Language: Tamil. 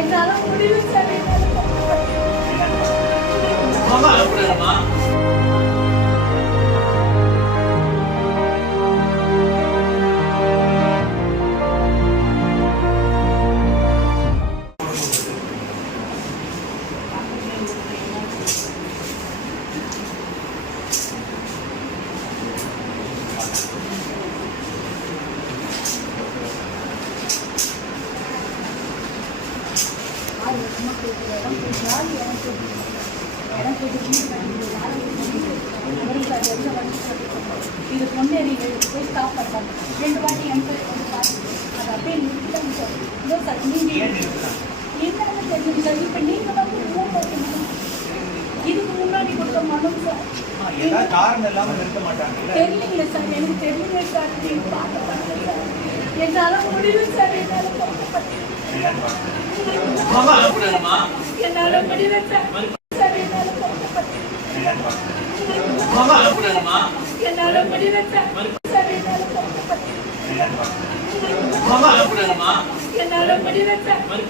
என்னால முடியல சார். இது பொன்னேரி போய் ஸ்டாப் பண்ணாங்க 2 வாட்டி எம்பர் அது அப்படியே நிறுத்திட்டாங்க சார். இல்லை சார் நீங்கள் என்னன்னு தெரியும் சார். இப்போ நீங்கள் வந்து ரூம் போட்டீங்க. இதுக்கு முன்னாடி கொடுத்த மனு சார் தெரியலீங்களா சார். எனக்கு தெரியல சார். நீங்கள் பார்க்க பண்ணல சார். என்னால் முடியல சார். என்னால் என்னால முடியல சார். என்னால முடியல சார். என்னால முடியல சார்.